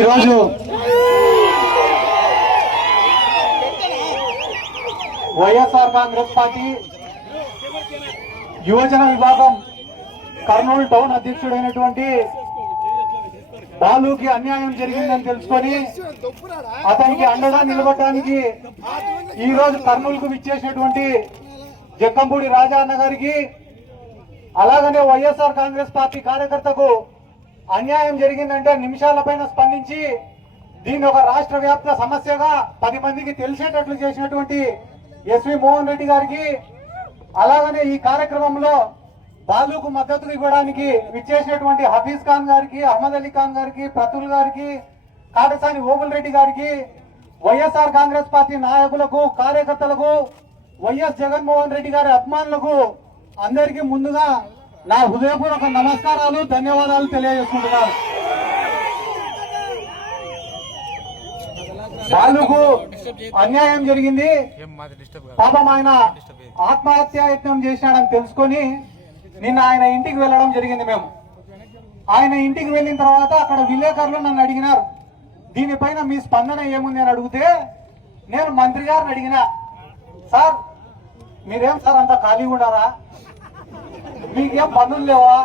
ఈరోజు వైఎస్ఆర్ కాంగ్రెస్ పార్టీ యువజన విభాగం కర్నూలు టౌన్ అధ్యక్షుడైనటువంటి బాలుకి అన్యాయం జరిగిందని తెలుసుకొని అతనికి అండగా నిలబడడానికి ఈ రోజు కర్నూలుకు విచ్చేసినటువంటి జక్కంపూడి రాజా అన్న గారికి, అలాగనే వైఎస్ఆర్ కాంగ్రెస్ పార్టీ కార్యకర్తకు అన్యాయం జరిగిందంటే నిమిషాల పైన స్పందించి దీన్ని ఒక రాష్ట్ర వ్యాప్త సమస్యగా 10 మందికి తెలిసేటట్లు చేసినటువంటి ఎస్వి మోహన్ రెడ్డి గారికి, అలాగనే ఈ కార్యక్రమంలో బాలుకు మద్దతు ఇవ్వడానికి విచ్చేసినటువంటి హఫీజ్ ఖాన్ గారికి, అహ్మద్ అలీ ఖాన్ గారికి, ప్రతుల్ గారికి, కాటసాని ఓబుల్ రెడ్డి గారికి, వైఎస్ఆర్ కాంగ్రెస్ పార్టీ నాయకులకు, కార్యకర్తలకు, వైఎస్ జగన్మోహన్ రెడ్డి గారి అభిమానులకు అందరికీ ముందుగా నా హృదయపూర్వక నమస్కారాలు, ధన్యవాదాలు తెలియజేసుకుంటున్నాను. బాలుకు అన్యాయం జరిగింది, పాపం ఆయన ఆత్మహత్యాయత్నం చేశాడని తెలుసుకొని నిన్న ఆయన ఇంటికి వెళ్ళడం జరిగింది. మేము ఆయన ఇంటికి వెళ్ళిన తర్వాత అక్కడ విలేకరులు నన్ను అడిగినారు, దీనిపైన మీ స్పందన ఏముంది అని అడిగితే నేను మంత్రి గారిని అడిగిన, సార్ మీరేం సార్ అంతా ఖాళీగా ఉన్నారా, మీకేం పనులు లేవా,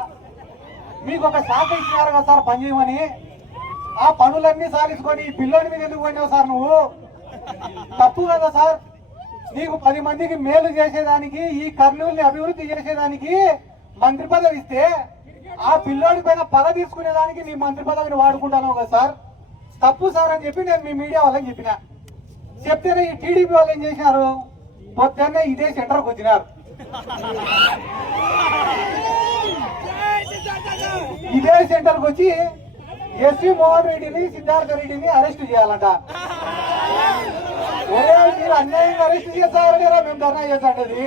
మీకు ఒక శాఖ ఇచ్చినారు కదా సార్ పని చేయమని, ఆ పనులన్నీ సాధించుకొని ఈ పిల్లోడి మీద ఎందుకు పోయినావు సార్, నువ్వు తప్పు కదా సార్, నీకు 10 మందికి మేలు చేసేదానికి, ఈ కర్నూలుని అభివృద్ధి చేసేదానికి మంత్రి పదవి ఇస్తే ఆ పిల్లోడి పైన పగ తీసుకునేదానికి నీ మంత్రి పదవిని వాడుకుంటాను కదా సార్, తప్పు సార్ అని చెప్పి నేను మీ మీడియా వాళ్ళని చెప్పిన. చెప్తేనే ఈ టీడీపీ వాళ్ళు ఏం చేసినారు, పొద్దున్నే ఇదే సెంటర్కి వచ్చినారు, ఇదే సెంటర్కి వచ్చి ఎస్వి మోహన్ రెడ్డిని, సిద్ధార్థ రెడ్డిని అరెస్ట్ చేయాలంట. ఒరే మీరు అన్యాయంగా అరెస్ట్ చేస్తారని మేము ధర్నా చేస్తాంటది,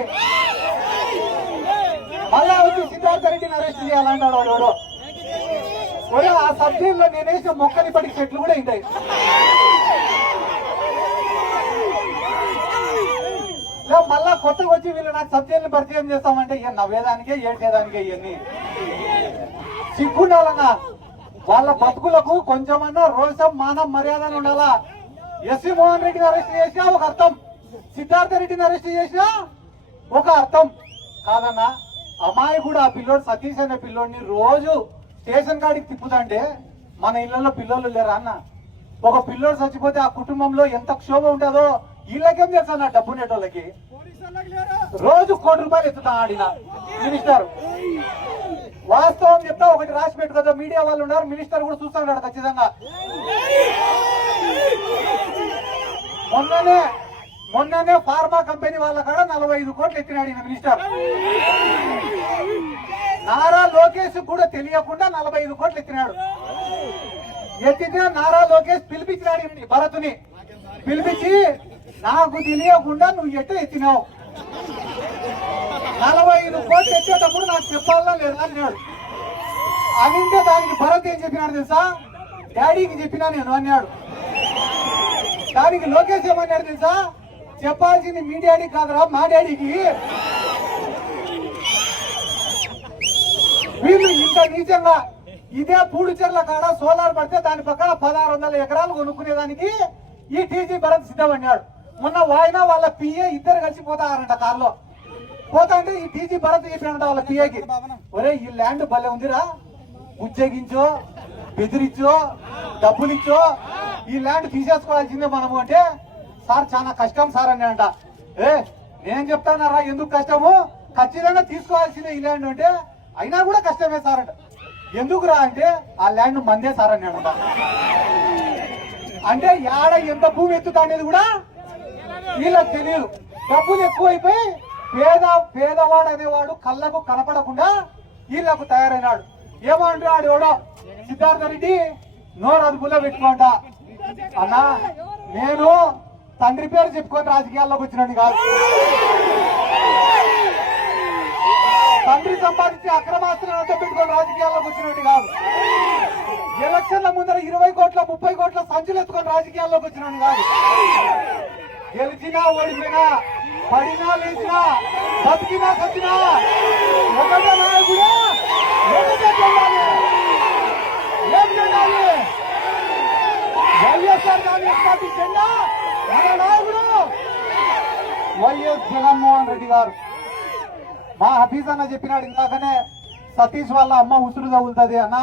మళ్ళా వచ్చి సిద్ధార్థ రెడ్డిని అరెస్ట్ చేయాలంటాడు వాడు. ఒరే ఆ సబ్జీల్లో నేనేసిన మొక్కని పడి చెట్లు కూడా ఉంటాయి. మళ్ళా కొత్తగా వచ్చి వీళ్ళు నాకు సబ్జెక్టులు పరిచయం చేస్తామంటే నవ్వేదానికే ఏడ్చేదానికే ఇవన్నీ సిగ్గుండాలన్నా, వాళ్ళ బతుకులకు కొంచెమన్నా రోషం, మానం, మర్యాదలు ఉండాలా. ఎస్వి మోహన్ రెడ్డిని అరెస్ట్ చేసినా ఒక అర్థం, సిద్ధార్థ రెడ్డిని అరెస్ట్ చేసినా ఒక అర్థం కాదన్నా. అమాయకుడు ఆ పిల్లోడు సతీష్ అనే పిల్లోడిని రోజు స్టేషన్ కాడికి తిప్పుతాంటే మన ఇళ్లలో పిల్లోళ్ళు లేరా అన్న. ఒక పిల్లోడు చచ్చిపోతే ఆ కుటుంబంలో ఎంత క్షోభ ఉంటుందో వీళ్ళకేం తెలుసా, నా డబ్బు నెట్టోళ్ళకి రోజు ₹1 కోటి ఎత్తుతా ఆడిన మినిస్టర్. వాస్తవం చెప్తా, ఒకటి రాసి పెట్టుకోదా, మీడియా వాళ్ళు ఉన్నారు, మినిస్టర్ కూడా చూస్తున్నాడు ఖచ్చితంగా. మొన్ననే ఫార్మా కంపెనీ వాళ్ళ కాడ 45 కోట్లు ఎత్తినాడు ఈయన మినిస్టర్. నారా లోకేష్ కూడా తెలియకుండా 45 కోట్లు ఎత్తినాడు. ఎత్తితే నారా లోకేష్ పిలిపించినాడు భరతుని, పిలిపించి నాకు తెలియకుండా నువ్వు ఎత్తినావు, 45 కోట్లు ఎత్తేటప్పుడు నాకు చెప్పాలా లేదా అన్నాడు. అనింటే దానికి భరత్ ఏం చెప్పినాడు తెలుసా, డాడీకి చెప్పినా నేను అన్నాడు. దానికి లోకేష్ ఏమన్నాడు తెలుసా, చెప్పాల్సింది మీ డాడీకి కాదురా మా డాడీకి. వీళ్ళు ఇంత నీచంగా ఇదే పూడిచెర్ల కాడ సోలార్ పడితే దాని పక్కన 1600 ఎకరాలు కొనుక్కునేదానికి ఈ టీజీ భరత్ సిద్ధమన్నాడు. మొన్న వాయినా వాళ్ళ పిఏ ఇద్దరు కలిసి పోతారంట కారులో, పోతా అంటే ఈ టీజీ భరత్ చెప్పినంట వాళ్ళ పిఏకి, ఒరే ఈ ల్యాండ్ భలే ఉందిరా, ఉద్యోగించో, బెదిరించో, డబ్బులిచ్చో ఈ ల్యాండ్ తీసేసుకోవాల్సిందే మనము అంటే, సార్ చాలా కష్టం సార్ అని అంట. నేను చెప్తానారా ఎందుకు కష్టము, ఖచ్చితంగా తీసుకోవాల్సిందే ఈ ల్యాండ్ అంటే, అయినా కూడా కష్టమే సార్ అంట. ఎందుకురా అంటే ఆ ల్యాండ్ మందే సార్ అని అంట. అంటే యాడ ఎంత భూమి ఎత్తుతా అనేది కూడా వీళ్ళకి తెలియదు. డబ్బులు ఎక్కువైపోయి పేదవాడు అనేవాడు కళ్ళకు కనపడకుండా వీళ్ళకు తయారైనాడు. ఏమంటాడు ఎవడో సిద్ధార్థ రెడ్డి నోరు అదుపులో పెట్టుకోంట అన్నా, నేను తండ్రి పేరు చెప్పుకొని రాజకీయాల్లోకి వచ్చినట్టు కాదు, తండ్రి సంపాదించి అక్రమాస్త్రాలతో పెట్టుకొని రాజకీయాల్లోకి వచ్చినట్టు కాదు, ఎలక్షన్ల ముందర 20 కోట్ల 30 కోట్ల సంచులు ఎత్తుకొని రాజకీయాల్లోకి వచ్చినట్టు కాదు. గెలిచినా ఓడిపోయినా, పడినా లేచినా, బతికినా సచ్చినా ఒకటే నాయకుడే, ఏం చేయాలి వైఎస్ఆర్ కాంగ్రెస్ పార్టీ జెండా మన నాయకుడు వైఎస్ జగన్మోహన్ రెడ్డి గారు. మా హఫీజ్ అన్న చెప్పినాడు ఇందాకనే, సతీష్ వాళ్ళ అమ్మ ఉసురు తగులుతుంది అన్న.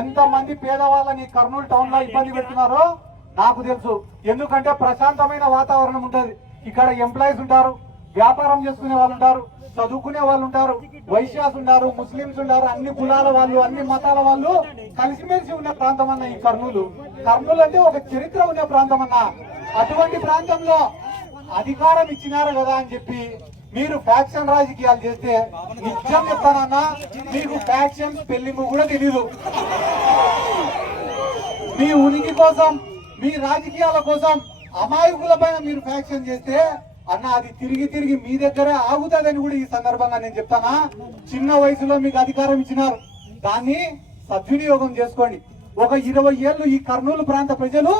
ఎంతమంది పేదవాళ్ళని కర్నూలు టౌన్ లో ఇబ్బంది పెడుతున్నారో నాకు తెలుసు. ఎందుకంటే ప్రశాంతమైన వాతావరణం ఉంటుంది. ఇక్కడ ఎంప్లాయీస్ ఉంటారు, వ్యాపారం చేసుకునే వాళ్ళు ఉంటారు, చదువుకునే వాళ్ళు ఉంటారు, వైశ్యాస్ ఉంటారు, ముస్లింస్ ఉంటారు, అన్ని కులాల వాళ్ళు, అన్ని మతాల వాళ్ళు కలిసిమెలిసి ఉన్న ప్రాంతం అన్న ఈ కర్నూలు. కర్నూలు అంటే ఒక చరిత్ర ఉన్న ప్రాంతం అన్న. అటువంటి ప్రాంతంలో అధికారం ఇచ్చినారు కదా అని చెప్పి మీరు ఫ్యాక్షన్ రాజకీయాలు చేస్తే నిజం చెప్తానన్నా, మీకు ఫ్యాక్షన్ స్పెల్లింగ్ కూడా తెలీదు. మీ ఉనికి కోసం, మీ రాజకీయాల కోసం అమాయకుల పైన మీరు ఫ్యాక్షన్ చేస్తే అన్న అది తిరిగి తిరిగి మీ దగ్గరే ఆగుతుందని కూడా ఈ సందర్భంగా నేను చెప్తానా. చిన్న వయసులో మీకు అధికారం ఇచ్చినారు, దాన్ని సద్వినియోగం చేసుకోండి. ఒక 20 ఏళ్ళు ఈ కర్నూలు ప్రాంత ప్రజలు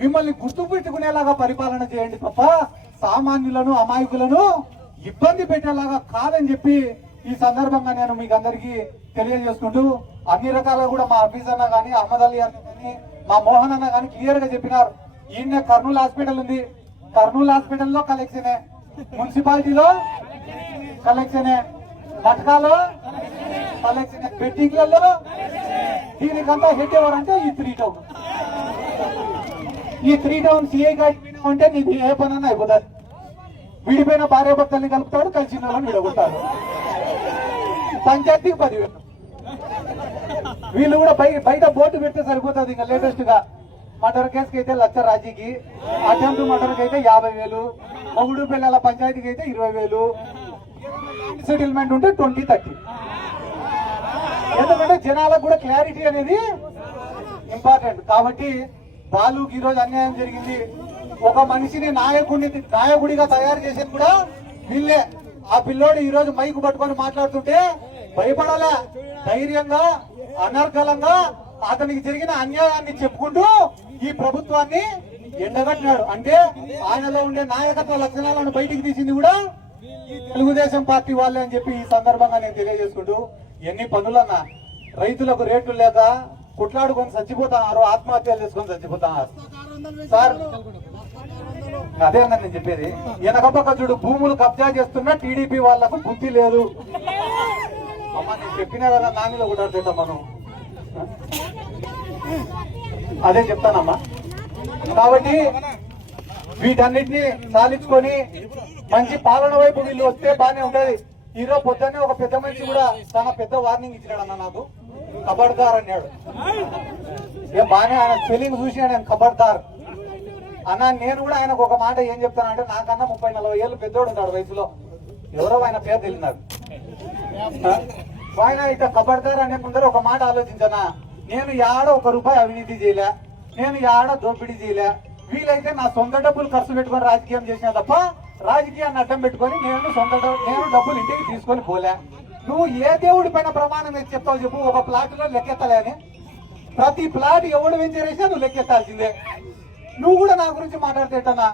మిమ్మల్ని గుర్తు పెట్టుకునేలాగా పరిపాలన చేయండి తప్ప సామాన్యులను అమాయకులను ఇబ్బంది పెట్టేలాగా కాదని చెప్పి ఈ సందర్భంగా నేను మీకు అందరికీ తెలియజేసుకుంటూ, అన్ని రకాలుగా కూడా మా ఆఫీస్ అన్న కానీ, అహ్మద్ అలీ అన్న కానీ, మా మోహన్ అన్న కానీ క్లియర్ గా చెప్పినారు. ఈయన కర్నూలు హాస్పిటల్ ఉంది, కర్నూలు హాస్పిటల్లో కలెక్షనే, మున్సిపాలిటీలో కలెక్షనే, మటకాలో కలెక్షనే, బెట్టింగ్లలో. దీనికంతా హెడ్ ఎవరంటే ఈ 3 టౌన్. ఈ 3 టౌన్ సిఐ అంటే నీకు ఏ పనన్నా అయిపోతుంది. విడిపోయిన భార్య భర్తల్ని కలుపుతాడు, కలిసిన వాళ్ళని విడగొట్టాడు. పంచాయతీకి 10,000. వీళ్ళు కూడా బయట బోర్డు పెడితే సరిపోతుంది. ఇంకా లేటెస్ట్ గా మర్డర్ కేసుకి అయితే 1,00,000 రాజీకి, అటెంప్ట్ మర్డర్కి అయితే 50,000, మొగుడు పిల్లల పంచాయతీకి అయితే 20,000, సెటిల్మెంట్ ఉంటే 20-30. ఎందుకంటే జనాలకు కూడా క్లారిటీ అనేది ఇంపార్టెంట్. కాబట్టి బాలుకి ఈరోజు అన్యాయం జరిగింది. ఒక మనిషిని నాయకుడిగా తయారు చేసేది కూడా వీళ్ళే. ఆ పిల్లోడు ఈ రోజు మైకు పట్టుకొని మాట్లాడుతుంటే భయపడాలా, ధైర్యంగా అనర్గళంగా అతనికి జరిగిన అన్యాయాన్ని చెప్పుకుంటూ ఈ ప్రభుత్వాన్ని ఎండగట్టినాడు. అంటే ఆయనలో ఉండే నాయకత్వ లక్షణాలను బయటికి తీసింది కూడా ఈ తెలుగుదేశం పార్టీ వాళ్ళే అని చెప్పి ఈ సందర్భంగా నేను తెలియజేసుకుంటూ, ఎన్ని పనులన్నా రైతులకు రేట్లు లేక కుట్లాడుకొని చచ్చిపోతున్నారు, ఆత్మహత్యలు చేసుకొని చచ్చిపోతున్నారు సార్. అదే అన్న నేను చెప్పేది. వెనకపక్క చూడు, భూములు కబ్జా చేస్తున్నా టీడీపీ వాళ్లకు బుద్ధి లేదు. అమ్మ నేను చెప్పినా కదా, నానిలో కూడా అర్థం మనం అదే చెప్తానమ్మా. కాబట్టి వీటన్నిటిని సాధించుకొని మంచి పాలన వైపు వీళ్ళు వస్తే బానే ఉంటది. ఈరోజు పొద్దున్నే ఒక పెద్ద మనిషి కూడా చాలా పెద్ద వార్నింగ్ ఇచ్చినాడు అన్న, నాకు ఖబర్దార్ అన్నాడు. ఏం బానే ఆయన స్పెల్లింగ్ చూసినాడు, నేను ఖబర్దార్ అన్న. నేను కూడా ఆయనకు ఒక మాట ఏం చెప్తానంటే, నాకన్నా 30-40 ఏళ్ళు పెద్దోడు ఉంటాడు వయసులో, ఎవరో ఆయన పేరు తెలియదు. ఆయన ఇక ఖబర్దార్ అనే ముందర ఒక మాట ఆలోచించనా, నేను యాడ 1 రూపాయి అవినీతి చేయలే, నేను యాడ దోపిడీ చేయలే, వీలైతే నా సొంత డబ్బులు ఖర్చు పెట్టుకొని రాజకీయం చేసినా తప్ప రాజకీయాన్ని అడ్డం పెట్టుకొని నేను డబ్బులు ఇంటికి తీసుకొని పోలే. నువ్వు ఏ దేవుడి పైన ప్రమాణం వేసి చెప్తావు చెప్పు? ఒక ప్లాట్ లో లెక్కెత్తలే అని. ప్రతి ప్లాట్ ఎవడు వెంచరేసినా నువ్వు లెక్కెత్తాల్సిందే. నువ్వు కూడా నా గురించి మాట్లాడితేటన్నా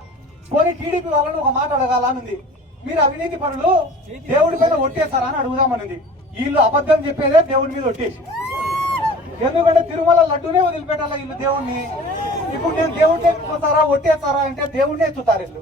పోనీ టీడీపీ వాళ్ళని ఒక మాట అడగాలనుంది. మీరు అవినీతి పనులు దేవుడి పైన ఒట్టేస్తారా అని అడుగుదామనింది. వీళ్ళు అబద్ధం చెప్పేదే దేవుడి మీద ఒట్టేసి. ఎందుకంటే తిరుమల లడ్డూనే వదిలిపెట్టాలా వీళ్ళు దేవుణ్ణి. ఇప్పుడు నేను దేవుడిని ఎత్తుతారా ఒట్టేస్తారా అంటే దేవుడినే ఎత్తుతారు వీళ్ళు.